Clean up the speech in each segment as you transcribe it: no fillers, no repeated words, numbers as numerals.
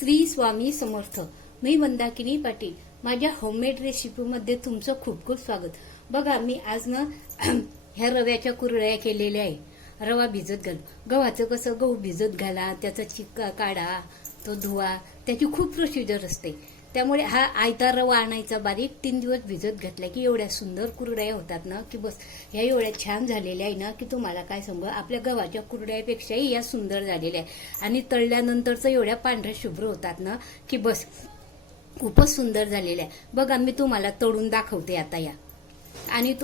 श्री स्वामी समर्थ. मी मंदाकिनी पाटील. माझ्या होममेड रेसिपीमध्ये तुमचं खूप खूप स्वागत. बघा, मी आज ना ह्या रव्याच्या कुरड्या केलेल्या आहे. रवा भिजत घाल. गव्हाचं कसं गहू भिजत घाला, त्याचा चिक्का काढा, तो धुवा, त्याची खूप प्रोसिजर असते. त्यामुळे हा आयता रवा आणायचा बारीक, 3 दिवस भिजत घातला की एवढ्या सुंदर कुरड्या होतात ना की बस. ह्या एवढ्या छान झालेल्या आहे ना की तुम्हाला काय सांगू, आपल्या गव्हाच्या कुरड्यापेक्षाही या सुंदर झालेल्या आहे. आणि तळल्यानंतरच एवढ्या पांढऱ्या शुभ्र होतात ना की बस, खूपच सुंदर झालेल्या आहे. बघा, मी तुम्हाला तळून दाखवते आता या. आणि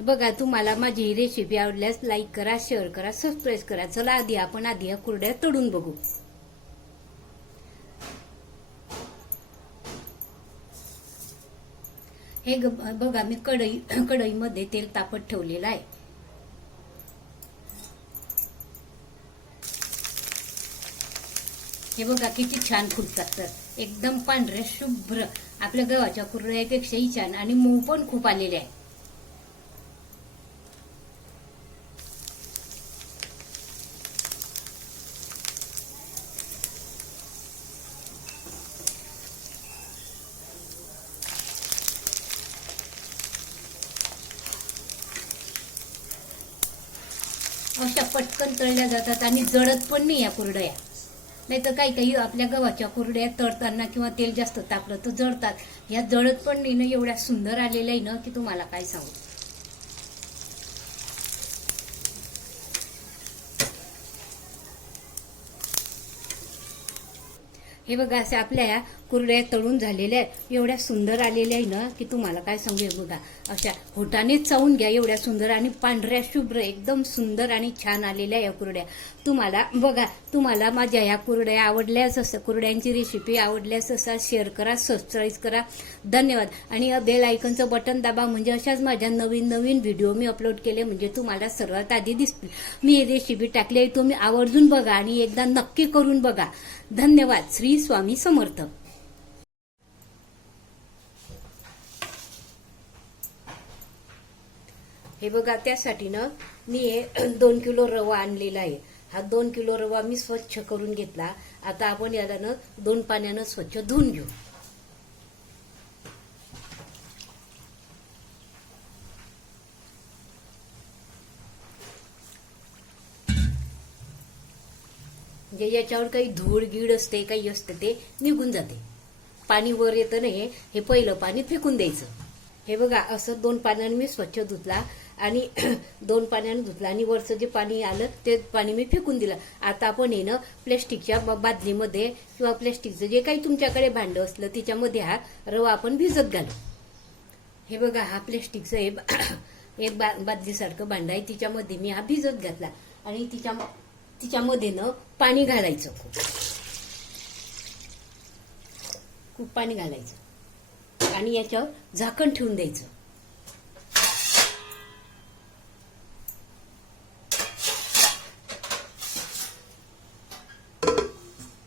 बघा, तुम्हाला माझी ही रेसिपी आवडल्यास लाईक करा, शेअर करा, सबस्क्राईब करा. चला आपण या कुरड्या तळून बघू. हे बघा, मी कढईमध्ये तेल तापत ठेवलेलं आहे. हे बघा किती छान फुलतात, तर एकदम पांढऱ्या शुभ्र, आपल्या गव्हाच्या कुरड्यापेक्षाही छान, आणि मऊ पण खूप आलेले आहे. अशा पटकन तळल्या जातात आणि जळत पण नाही या कुरड्या. नाही तर काही आपल्या गव्हाच्या कुरड्या तळताना किंवा तेल जास्त तापलं तर जळतात. या जळत पण नाही ना, एवढ्या सुंदर आलेल्या आहे ना की तुम्हाला काय सांगू. हे बघा, असे आपल्या या कुरड्या तळून झालेल्या आहेत, एवढ्या सुंदर आलेल्या आहे ना की तुम्हाला काय सांगू. बघा, अशा होटानेच चावून घ्या, एवढ्या सुंदर आणि पांढऱ्या शुभ्र, एकदम सुंदर आणि छान आलेल्या या कुरड्या. तुम्हाला माझ्या ह्या कुरड्या आवडल्यास, असं कुरड्यांची रेसिपी आवडल्यास असा शेअर करा, सबस्क्राईब करा. धन्यवाद. आणि बेल आयकॉनचं बटन दाबा, म्हणजे अशाच माझ्या नवीन व्हिडिओ मी अपलोड केले म्हणजे तुम्हाला सर्वात आधी दिसतील. मी ही रेसिपी टाकली आहे, तुम्ही आवर्जून बघा आणि एकदा नक्की करून बघा. धन्यवाद. श्री स्वामी समर्थ. हे बघा, त्यासाठी ना मी 2 किलो रवा आणलेला आहे. हा 2 किलो रवा मी स्वच्छ करून घेतला. आता आपण याला ना 2 पाण्यानं स्वच्छ धुवून घेऊ. म्हणजे याच्यावर काही धूळ गीड असते, काही असते, ते निघून जाते. पाणी वर येतं नाही, हे पहिलं पाणी फेकून द्यायचं. हे बघा, असं 2 पाण्याने मी स्वच्छ धुतला आणि 2 पाण्याने धुतला आणि वरचं जे पाणी आलं ते पाणी मी फेकून दिलं. आता आपण हे ना प्लॅस्टिकच्या बादलीमध्ये किंवा प्लॅस्टिकचं जे काही तुमच्याकडे भांडं असलं त्याच्यामध्ये हा रवा आपण भिजत घालू. हे बघा, हा प्लॅस्टिकचं एक बादलीसारखं भांडं आहे, तिच्यामध्ये मी हा भिजत घातला आणि तिच्यामध्ये ना पाणी घालायचं, खूप पाणी घालायचं आणि याच्यावर झाकण ठेवून द्यायचं.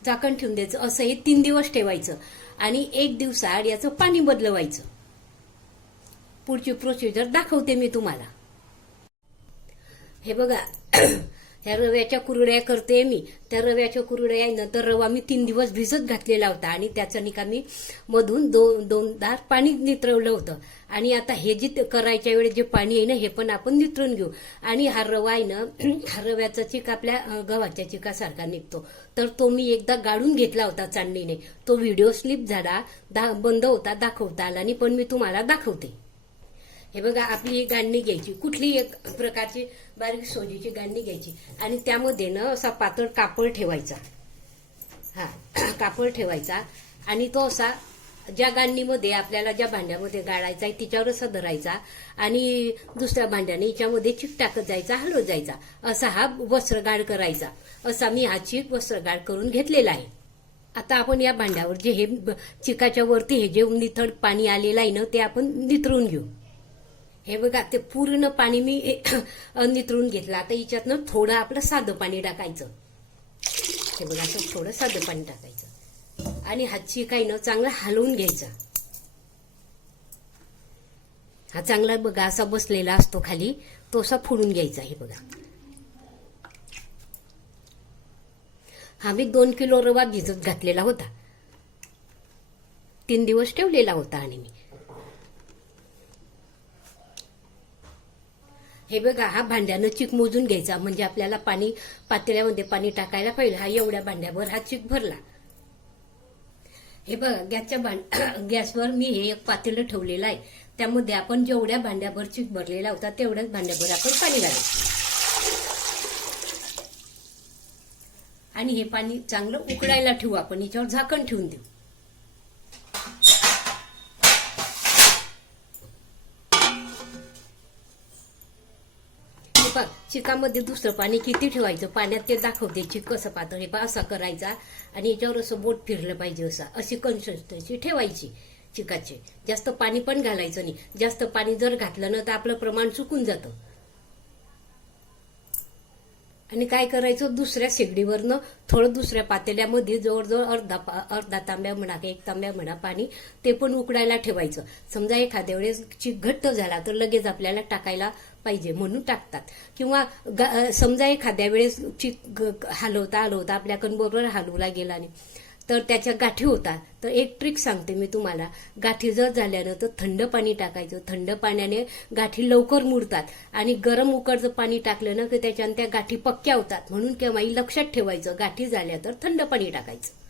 झाकण ठेवून द्यायचं. असं हे 3 दिवस ठेवायचं आणि 1 दिवसाआड याचं पाणी बदलवायचं. पुढची प्रोसिजर दाखवते मी तुम्हाला. हे बघा, ह्या रव्याच्या कुरड्या करते मी. त्या रव्याच्या कुरड्या आहे ना, तर रवा मी 3 दिवस भिजत घातलेला होता आणि त्याचा निका मी मधून दोनदा पाणी नितरवलं होतं. आणि आता हे जे करायच्या वेळेस जे पाणी आहे ना, हे पण आपण नितरून घेऊ. आणि हा रवा आहे ना, हा रव्याचा चिक आपल्या गव्हाच्या चिकासारखा निघतो, तर तो मी एकदा गाळून घेतला होता चाळणीने. तो व्हिडिओ स्लिप झाला, बंद होता, दाखवता आला नाही, पण मी तुम्हाला दाखवते. हे बघा, आपली ही गाळणी घ्यायची, कुठली एक प्रकारची बारीक सोजीची गाळणी घ्यायची आणि त्यामध्ये ना असा पातळ कापड ठेवायचा. कापड ठेवायचा आणि तो असा ज्या गाळणीमध्ये आपल्याला ज्या भांड्यामध्ये गाळायचा आहे तिच्यावर असा धरायचा आणि दुसऱ्या भांड्याने याच्यामध्ये चिक टाकत जायचा, हलवत जायचा. असा हा वस्त्रगाळ करायचा. असा मी हा चिक वस्त्रगाळ करून घेतलेला आहे. आता आपण या भांड्यावर जे हे चिकाच्या वरती हे जे निथळ पाणी आलेलं आहे ना, ते आपण नितरून घेऊ. हे बघा, ते पूर्ण पाणी मी नितरून घेतलं. आता याच्यातनं थोडं आपलं साधं पाणी टाकायचं. हे बघा, असं थोडं साधं पाणी टाकायचं आणि हा चिकाईनं चांगला हलवून घ्यायचा. हा चांगला बघा असा बसलेला असतो खाली, तो असा फोडून घ्यायचा. हे बघा, हा मी 2 किलो रवा भिजत घातलेला होता, 3 दिवस ठेवलेला होता. आणि मी हे बघा, हा भांड्यानं चीक मोजून घ्यायचा, म्हणजे आपल्याला पाणी पातेल्यामध्ये पाणी टाकायला पाहिजे. हा एवढ्या भांड्यावर हा चीक भरला. हे बघा, गॅसवर मी हे एक पातेलं ठेवलेलं आहे. त्यामध्ये आपण जेवढ्या भांड्याभर चीक भरलेला होता तेवढ्याच भांड्याभर आपण पाणी घालायचं. आणि हे पाणी चांगलं उकळायला ठेवू. आपण याच्यावर झाकण ठेवून देऊ. चिकामध्ये दुसरं पाणी किती ठेवायचं, पाण्यात ते दाखवते चिक कसं पातळ. हे असा करायचा आणि याच्यावर असं बोट फिरलं पाहिजे, अशी कन्सिस्टन्सी ठेवायची चिकाचे. जास्त पाणी पण घालायचं नाही. जास्त पाणी जर घातलं ना तर आपलं प्रमाण चुकून जातं. आणि काय करायचं, दुसऱ्या शेगडीवरनं थोडं दुसऱ्या पातेल्यामध्ये जवळजवळ अर्धा तांब्या म्हणा, 1 तांब्या म्हणा पाणी, ते पण उकडायला ठेवायचं. समजा एखाद्या वेळेस चिक घट्ट झाला तर लगेच आपल्याला टाकायला पाहिजे म्हणून टाकतात. किंवा समजा एखाद्या वेळेस चिक हलवता आपल्याकडून बरोबर हलवला गेला नाही तर त्याच्या गाठी होतात. तर एक ट्रिक सांगते मी तुम्हाला. गाठी जर झाल्यानं तर थंड पाणी टाकायचं. थंड पाण्याने गाठी लवकर मुरतात. आणि गरम उकळतं पाणी टाकलं ना की त्याच्यानं त्या गाठी पक्क्या होतात. म्हणून केव्हाही लक्षात ठेवायचं, गाठी झाल्या तर थंड पाणी टाकायचं.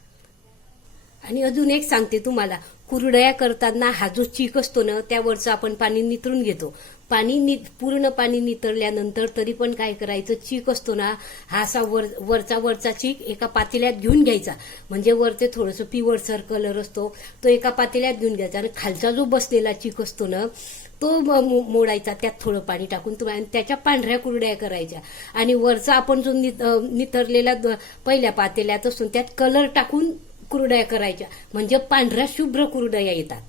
आणि अजून एक सांगते तुम्हाला, कुरडया करताना हा जो चीक असतो ना त्यावरचं आपण पाणी नितरून घेतो. पूर्ण पाणी नितरल्यानंतर तरी पण काय करायचं, चीक असतो ना हा असा वरचा चीक एका पातेल्यात घेऊन घ्यायचा. म्हणजे वरचे थोडंसं पिवळसर कलर असतो तो एका पातेल्यात घेऊन घ्यायचा. आणि खालचा जो बसलेला चीक असतो ना तो मोडायचा, त्यात थोडं पाणी टाकून तुम्हाला त्याच्या पांढऱ्या कुरड्या करायच्या. आणि वरचा आपण जो नितरलेला पहिल्या पातेल्यात असतो त्यात कलर टाकून कुरड्या करायच्या, म्हणजे पांढऱ्या शुभ्र कुरड्या येतात.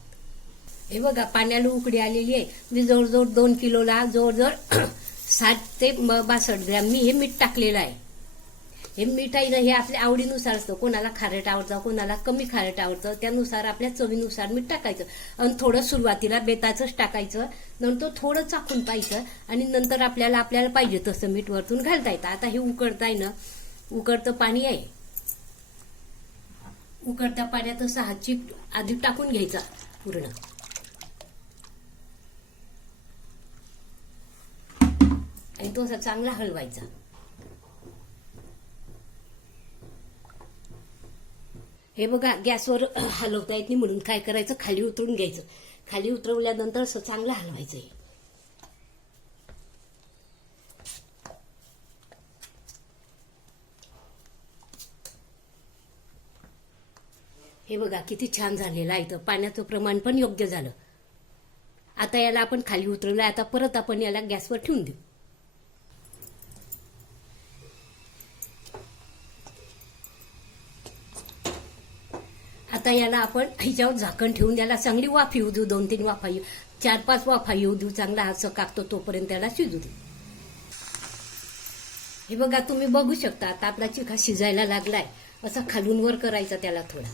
हे बघा, पाण्याला उकडी आलेली आहे. मी जवळजवळ 2 किलोला जवळजवळ 60 ते 62 ग्रॅम मी हे मीठ टाकलेलं आहे. हे मीठ आहे ना, हे आपल्या आवडीनुसार असतं. कोणाला खारट आवडतं, कोणाला कमी खारट आवडतं, त्यानुसार आपल्या चवीनुसार मीठ टाकायचं. आणि थोडं सुरुवातीला बेताचंच टाकायचं, नंतर थोडं चाखून पाहायचं आणि नंतर आपल्याला पाहिजे तसं मीठ वरतून घालता येतं. आता हे उकळताय ना, उकळतं पाणी आहे. उकळत्या पाण्यात असं हा चीक आधी टाकून घ्यायचा पूर्ण. आणि तो असा चांगला हलवायचा. हे बघा, गॅसवर हलवता येत नाही म्हणून काय करायचं, खाली उतरून घ्यायचं. खाली उतरवल्यानंतर असं चांगलं हलवायचं. हे बघा किती छान झालेलं आहे. तर पाण्याचं प्रमाण पण योग्य झालं. आता याला आपण खाली उतरवलं. आता परत आपण याला गॅसवर ठेवून देऊ. आता याला आपण ह्याच्यावर झाकण ठेवून याला चांगली वाफ येऊ देऊ. 2-3 वाफा, 4-5 वाफा येऊ देऊ. चांगला हात कापतो तोपर्यंत त्याला शिजू देऊ. हे बघा, तुम्ही बघू शकता आता आपला चिका शिजायला लागलाय. असा खालून वर करायचा त्याला थोडा.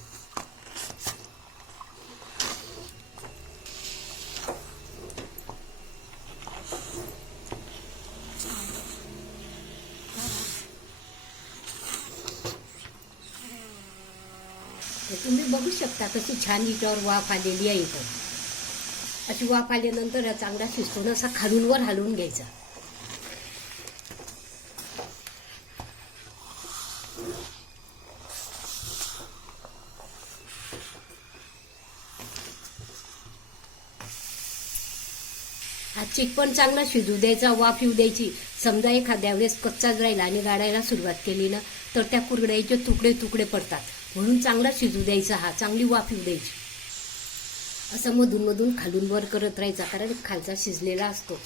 तुम्ही बघू शकता कशी छान हिच्यावर वाफ आलेली आहे. अशी वाफ आल्यानंतर हा चांगला शिजतो ना, असा खालून वर हलवून घ्यायचा. हा चिक पण चांगला शिजू द्यायचा, वाफ येऊ द्यायची. समजा एखाद्या वेळेस कच्चाच राहिला आणि गाडायला सुरुवात केली ना तर त्या कुरडयाचे तुकडे तुकडे पडतात. म्हणून चांगला शिजू द्यायचा, हा चांगली वाफ येऊ द्यायची. असं मधून मधून खालून वर करत राहायचा, कारण खालचा शिजलेला असतो.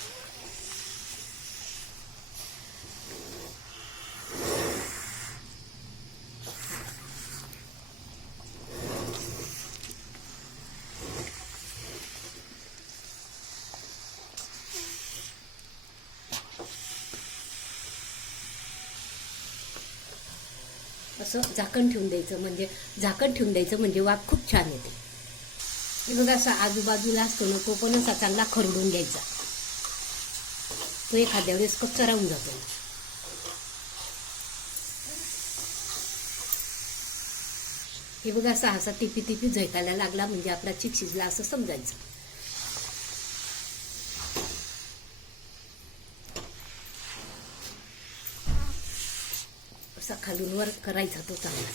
असं झाकण ठेवून द्यायचं म्हणजे वाफ खूप छान येते. हे बघा, असा आजूबाजूला असतो ना तो पण असा चांगला खरडून घ्यायचा. तो एखाद्या वेळेस कच्चा राहून जातो. हे बघा असा टिपी टिपी झळकायला लागला म्हणजे आपला चिक शिजला असं समजायचं. असा खालून वर करायचा तो चांगला.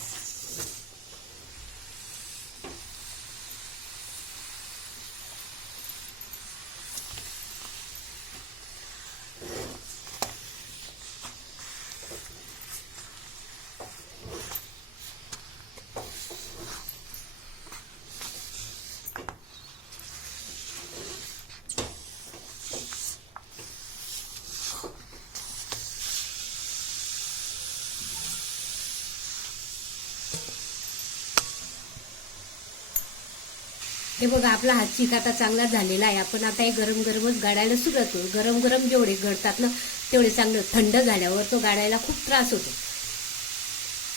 हे बघा आपला हा चिक आता चांगला झालेला आहे. आपण आता हे गरम गरमच गाळायला सुरुवात करू. गरम गरम जेवढे गळतात ना तेवढे चांगलं. थंड झाल्यावर तो गाळायला खूप त्रास होतो.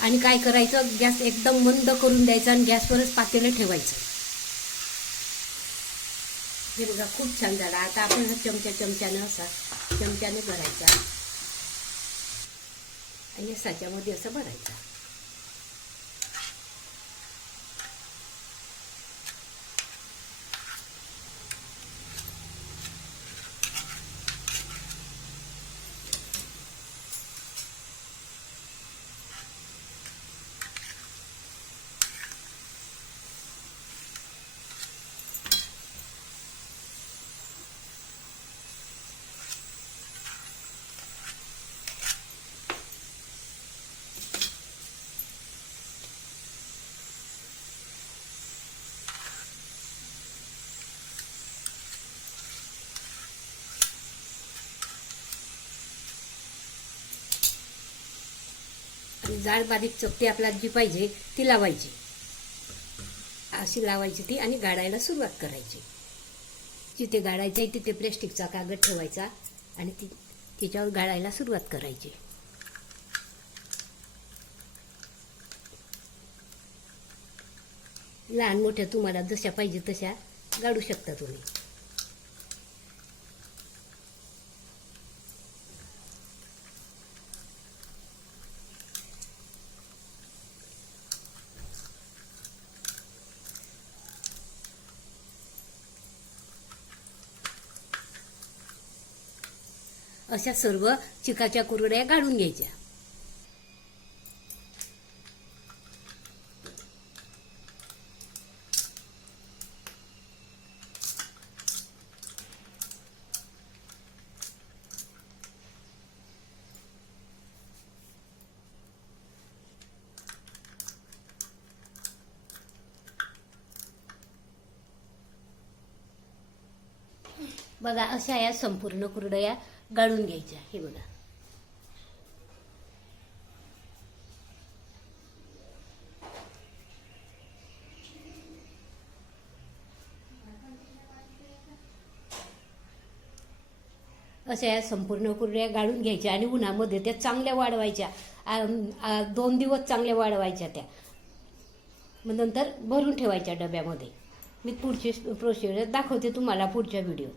आणि काय करायचं, गॅस एकदम मंद करून द्यायचा आणि गॅसवरच पातेलं ठेवायचं. हे बघा खूप छान झाला. आता आपण हा चमच्याने भरायचा आणि साच्यामध्ये असं भरायचं. आणि जाड बारीक चपटी आपल्याला जी पाहिजे ती लावायची. अशी लावायची ती आणि गाळायला सुरुवात करायची. जिथे गाळायचं आहे तिथे प्लॅस्टिकचा कागद ठेवायचा आणि तिच्यावर गाळायला सुरुवात करायची. लहान मोठ्या तुम्हाला जशा पाहिजे तशा गाळू शकता तुम्ही. अशा सर्व चिकाच्या कुरड्या गाळून घ्यायच्या. बघा अशा या संपूर्ण कुरडया गाळून घ्यायच्या. हे बघा अशा या संपूर्ण कुरड्या गाळून घ्यायच्या आणि उन्हामध्ये त्या चांगल्या वाळवायच्या. 2 दिवस चांगल्या वाळवायच्या त्या. मग नंतर भरून ठेवायच्या डब्यामध्ये. मी पुढची प्रोसिजर दाखवते तुम्हाला पुढच्या व्हिडिओ.